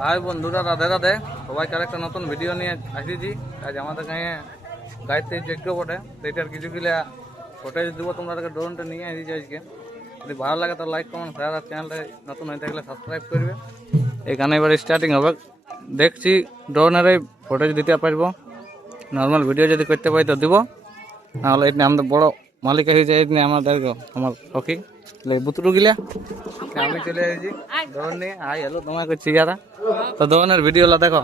হাই বন্ধুরা, রাধে রাধে। সবাইকার একটা নতুন ভিডিও নিয়ে আসিছি। আজ আমাদের গাঁয়ে গায়ত্রী যজ্ঞ বটে, সেইটার কিছুগুলা ফুটেজ দেবো তোমাদেরকে। ড্রোনটা নিয়ে আসিছি আজকে। যদি ভালো লাগে তো লাইক কমেন্ট শেয়ার, আর চ্যানেলটা নতুন হয়ে থাকলে সাবস্ক্রাইব করবে। এখানে এবার স্টার্টিং হবে। দেখছি ড্রোনের এই ফুটেজ দিতে পারবো। নর্মাল ভিডিও যদি করতে পারি তো দিব, নাহলে এটা আমাদের বড় মালিক হয়েছে, এই নিয়ে আমাদের আমার সখী বুতুরু গিলা আমি চলে এসেছি ড্রোন নিয়ে। আই হ্যালো তোমার করছি যারা, তো ড্রোনের ভিডিওটা দেখো।